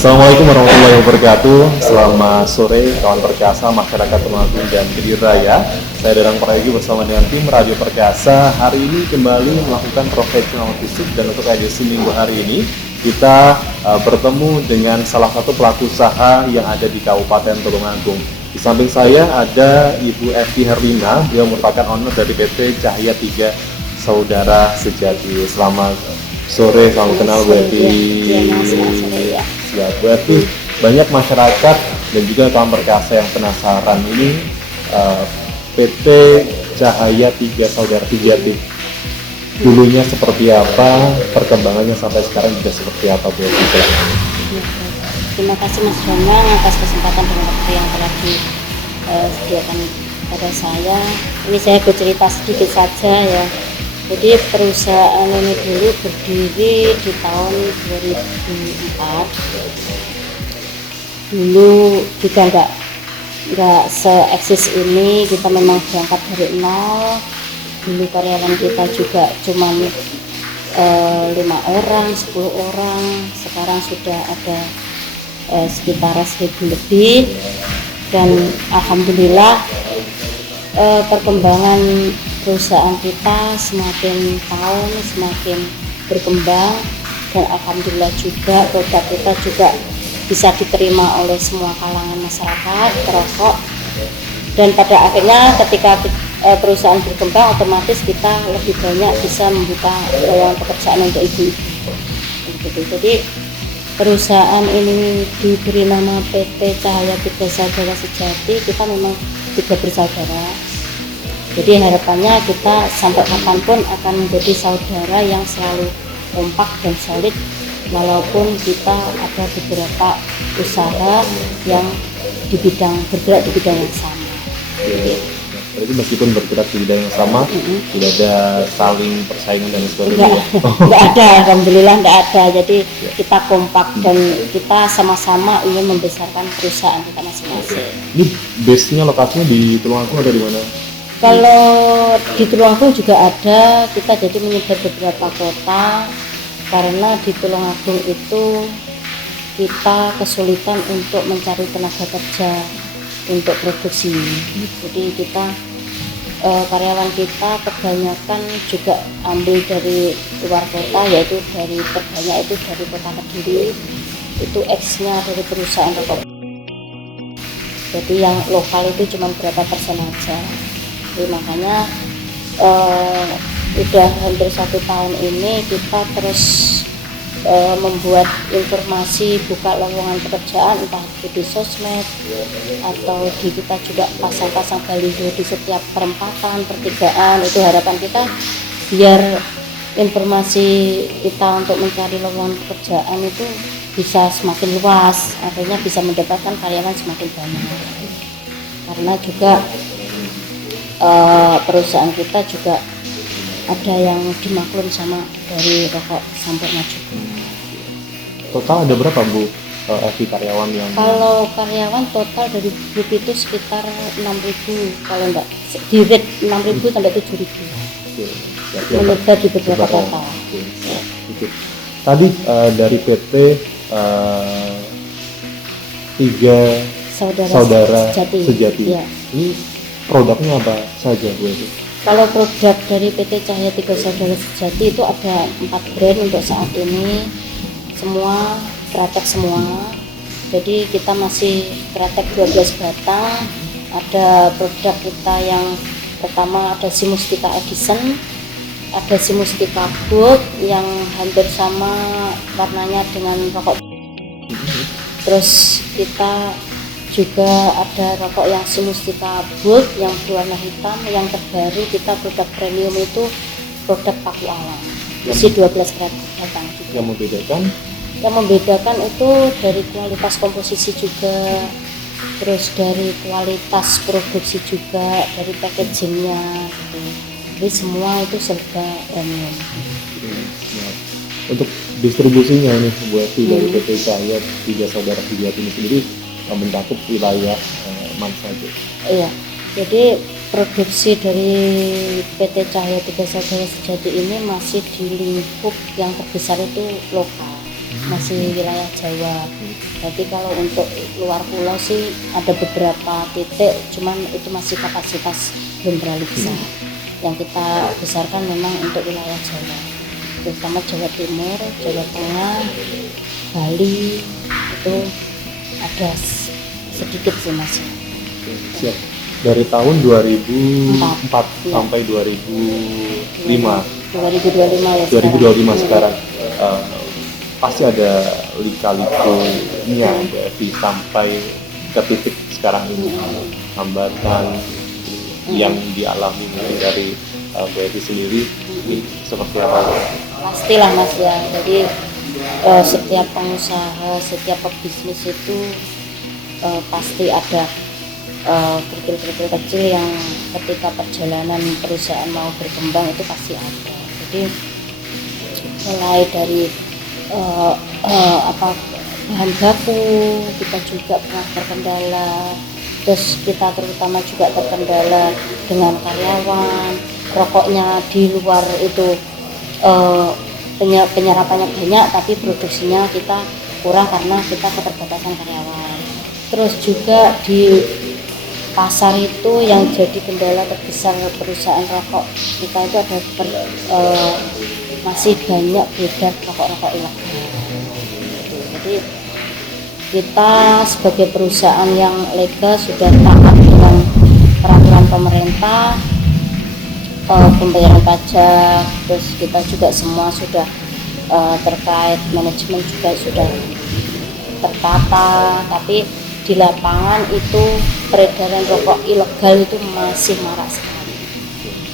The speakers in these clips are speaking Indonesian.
Assalamualaikum warahmatullahi wabarakatuh. Selamat sore kawan Perkasa, masyarakat Tulungagung dan Kediri Raya. Saya Dadang Prayogi bersama dengan tim Radio Perkasa hari ini kembali melakukan profesional fisik, dan untuk edisi minggu hari ini kita bertemu dengan salah satu pelaku usaha yang ada di Kabupaten Tulungagung. Di samping saya ada Ibu Evi Herlina, dia merupakan owner dari PT Cahaya 3 Saudara Sejati. Selamat sore, salam kenal Bu Evi. Ya, Bu Evi, banyak masyarakat dan juga kawan Perkasa yang penasaran ini PT Cahaya 3 Saudara Sejati dulunya seperti apa, perkembangannya sampai sekarang juga seperti apa, Bu Evi? Terima kasih Mas Danang atas kesempatan dan waktu yang telah disediakan pada saya. Ini saya bercerita sedikit saja ya. Jadi perusahaan ini dulu berdiri di tahun 2004. Dulu juga nggak se-eksis ini, kita memang berangkat dari nol. Dulu karyawan kita juga cuma 5 orang, 10 orang. Sekarang sudah ada sekitar 1.000 lebih, dan alhamdulillah perkembangan perusahaan kita semakin tahun semakin berkembang, dan alhamdulillah juga produk kita juga bisa diterima oleh semua kalangan masyarakat perokok. Dan pada akhirnya ketika perusahaan berkembang, otomatis kita lebih banyak bisa membuka lowongan pekerjaan untuk ibu-ibu. Jadi perusahaan ini diberi nama PT Cahaya 3 Saudara Sejati. Kita memang 3 bersaudara. Jadi harapannya kita sampai kapanpun akan menjadi saudara yang selalu kompak dan solid, walaupun kita ada beberapa usaha yang bergerak di bidang yang sama. Berarti meskipun bergerak di bidang yang sama, tidak ada saling persaingan dan sebagainya. Enggak ada, alhamdulillah enggak ada. Jadi kita kompak dan kita sama-sama ingin membesarkan perusahaan kita masing-masing. Ini base-nya, lokasinya di Tulungagung ada di mana? Kalau di Tulungagung juga ada, kita jadi menyebar beberapa kota, karena di Tulungagung itu kita kesulitan untuk mencari tenaga kerja untuk produksi. Jadi kita karyawan kita kebanyakan juga ambil dari luar kota, yaitu terbanyak itu dari kota Kediri, itu X-nya dari perusahaan rokok. Jadi yang lokal itu cuma berapa persen aja. Jadi makanya udah hampir 1 tahun ini kita terus membuat informasi, buka lowongan pekerjaan, entah di sosmed atau kita juga pasang-pasang baliho di setiap perempatan, pertigaan. Itu harapan kita biar informasi kita untuk mencari lowongan pekerjaan itu bisa semakin luas, artinya bisa mendapatkan karyawan semakin banyak. Karena juga perusahaan kita juga ada yang dimaklum sama dari rokok Sampurna juga. Total ada berapa, Bu Evi, karyawan yang? Kalau karyawan total dari grup itu sekitar 6.000, kalau enggak di rate 6.000 sampai 7.000. Menyebar di beberapa kota. Tadi dari PT 3 Saudara Sejati. Ya. Ini produknya apa saja, Bu Evi? Kalau produk dari PT Cahaya 3 Saudara Sejati itu ada 4 brand untuk saat ini, semua kretek semua. Jadi kita masih kretek 12 batang. Ada produk kita yang pertama ada Si Mustika Edison, ada Si Mustika Gold yang hampir sama warnanya dengan rokok. Terus kita juga ada rokok yang Si Mustika Gold yang berwarna hitam. Yang terbaru kita produk premium itu produk paku alam, isi 12 batang juga. Yang membedakan itu dari kualitas komposisi juga, terus dari kualitas produksi juga, dari packagingnya gitu. Jadi semua itu serba premium. Untuk distribusinya nih, Bu Evi, dari PT Cahaya 3 Saudara Sejati ini sendiri mencakup wilayah mana saja? Iya, jadi produksi dari PT Cahaya 3 Saudara Sejati ini masih di lingkup yang terbesar itu lokal. masih wilayah Jawa. Jadi kalau untuk luar pulau sih ada beberapa titik, cuman itu masih kapasitas belum terlalu besar. Yang kita besarkan memang untuk wilayah Jawa, terutama Jawa Timur, Jawa Tengah, Bali itu ada sedikit sih masih. Siap. Dari tahun 2004 Iya. sampai 2005 2025 ya 2025 sekarang, pasti ada lika-likunya Berarti sampai ke titik sekarang ini, hambatan yang dialami mulai dari Bu Evi sendiri ini seperti apa? Pastilah Mas ya. Jadi setiap pengusaha, setiap pebisnis itu pasti ada kerikil-kerikil kecil yang ketika perjalanan perusahaan mau berkembang itu pasti ada. Jadi mulai dari bahan baku kita juga pernah terkendala, terus kita terutama juga terkendala dengan karyawan, rokoknya di luar itu penyerapannya banyak tapi produksinya kita kurang karena kita keterbatasan karyawan. Terus juga di pasar itu yang jadi kendala terbesar perusahaan rokok kita itu ada masih banyak beredar rokok-rokok ilegal. Jadi kita sebagai perusahaan yang legal sudah taat dengan peraturan pemerintah, pembayaran pajak, terus kita juga semua sudah terkait manajemen juga sudah tertata, tapi di lapangan itu peredaran rokok ilegal itu masih marak sekali.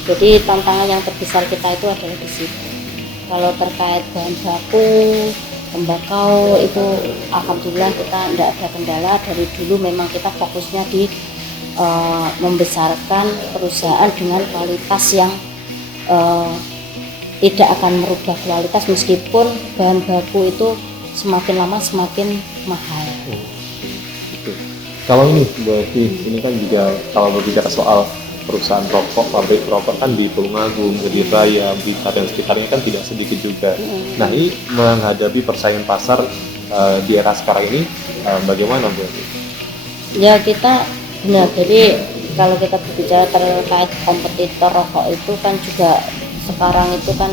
Jadi tantangan yang terbesar kita itu adalah di situ. Kalau terkait bahan baku, tembakau itu alhamdulillah kita tidak ada kendala. Dari dulu memang kita fokusnya di membesarkan perusahaan dengan kualitas yang tidak akan merubah kualitas meskipun bahan baku itu semakin lama semakin mahal. Kalau ini Bu Evi, ini kan juga kalau berbicara soal perusahaan rokok, pabrik rokok kan di Tulungagung, Kediri Raya, Blitar dan sekitarnya kan tidak sedikit juga. Nah ini menghadapi persaingan pasar di era sekarang ini bagaimana Bu Evi? Ya kita benar, jadi kalau kita berbicara terkait kompetitor rokok itu kan juga sekarang itu kan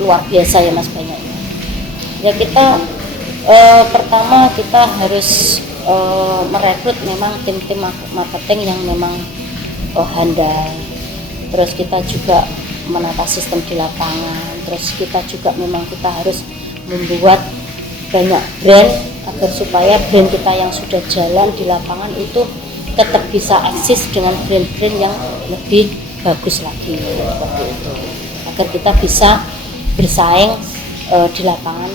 luar biasa ya Mas banyaknya. Ya kita pertama kita harus merekrut memang tim-tim marketing yang memang handal. Terus kita juga menata sistem di lapangan. Terus kita juga memang kita harus membuat banyak brand agar supaya brand kita yang sudah jalan di lapangan itu tetap bisa eksis dengan brand-brand yang lebih bagus lagi seperti itu. Agar kita bisa bersaing di lapangan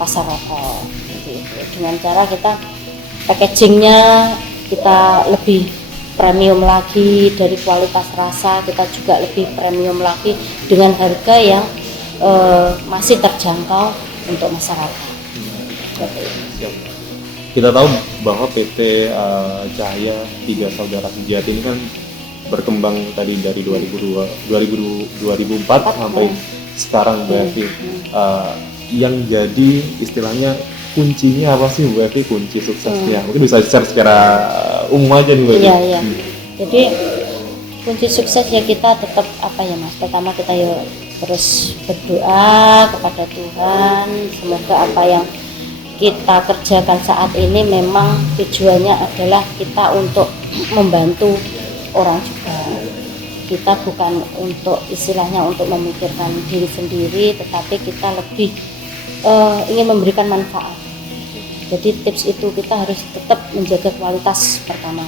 pasar rokok seperti itu. Dengan cara kita packagingnya kita lebih premium lagi, dari kualitas rasa kita juga lebih premium lagi dengan harga yang masih terjangkau untuk masyarakat. Kita tahu bahwa PT Cahaya Tiga Saudara Sejati ini kan berkembang tadi dari 2004 sampai sekarang Bu Evi. Yang jadi istilahnya kuncinya apa sih Bu Evi, kunci suksesnya? Mungkin bisa share secara umum aja nih Bu Evi. Iya. Jadi kunci sukses ya kita tetap apa ya Mas, pertama kita ya terus berdoa kepada Tuhan, semoga apa yang kita kerjakan saat ini memang tujuannya adalah kita untuk membantu orang juga. Kita bukan untuk istilahnya untuk memikirkan diri sendiri, tetapi kita lebih ingin memberikan manfaat. Jadi tips itu kita harus tetap menjaga kualitas pertama.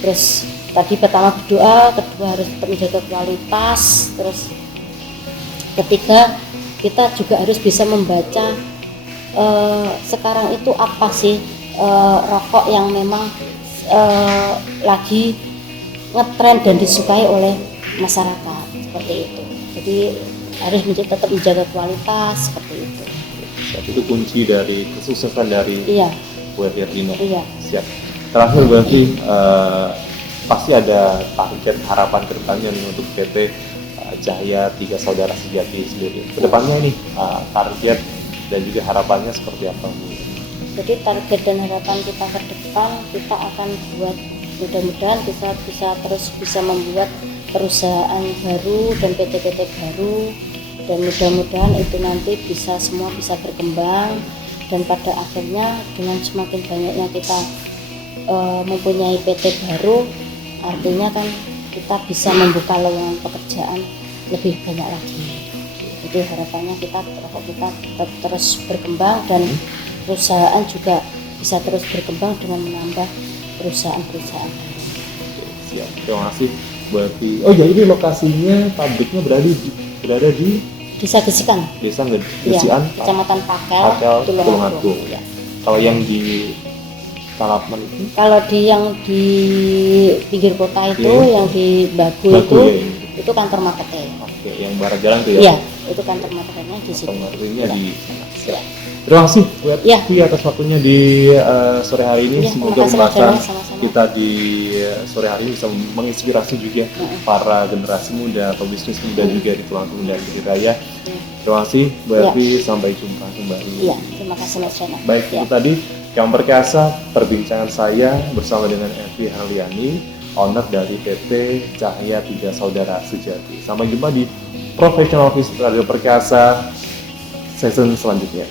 Terus tadi pertama berdoa, kedua harus tetap menjaga kualitas, terus ketiga kita juga harus bisa membaca sekarang itu apa sih rokok yang memang lagi ngetren dan disukai oleh masyarakat seperti itu. Jadi harus tetap menjaga kualitas seperti itu. Itu kunci dari kesuksesan dari Bu Evi Ardina. Iya. Siap. Terakhir Bu Evi, pasti ada target harapan kedepannya nih untuk PT Cahaya Tiga Saudara Sejati sendiri. Kedepannya ini target Ya. dan juga harapannya seperti apa Bu? Jadi target dan harapan kita ke depan, kita akan buat, mudah-mudahan kita bisa membuat perusahaan baru dan PT-PT baru, dan mudah-mudahan itu nanti semua bisa berkembang, dan pada akhirnya dengan semakin banyaknya kita mempunyai PT baru, artinya kan kita bisa membuka lowongan pekerjaan lebih banyak lagi. Jadi harapannya kita tetap terus berkembang dan perusahaan juga bisa terus berkembang dengan menambah perusahaan-perusahaan. Siap, terima kasih berarti. Oh ya, ini lokasinya pabriknya berada di Desa Gesikan, Desa ya, Gesian, Kecamatan Pakel, Pakel, Tulungagung. Ya. Kalau yang di Talapan itu? Kalau yang di pinggir kota itu, yang di Bagu itu, ya, itu kantor marketing. Oke, yang barat jalan tuh ya? Iya, itu kantor marketingnya di situ. Kantor marketingnya di Ya. Terima kasih Bu Ya. Eti atas waktunya di sore hari ini. Ya, Semoga terima kasih, pembahasan Mas Jono. Sama-sama. kita di sore hari ini bisa menginspirasi juga para generasi muda atau bisnis muda juga di Tulungagung dan Kediri Raya. Ya. Terima kasih Bu Eti, sampai jumpa kembali. Iya, terima kasih Mas Jono. Baik, Ya. itu tadi yang perkasa perbincangan saya bersama dengan Evi Harliani, owner dari PT Cahaya Tiga Saudara Sejati. Sampai jumpa di Professional Office Radio Perkasa season selanjutnya.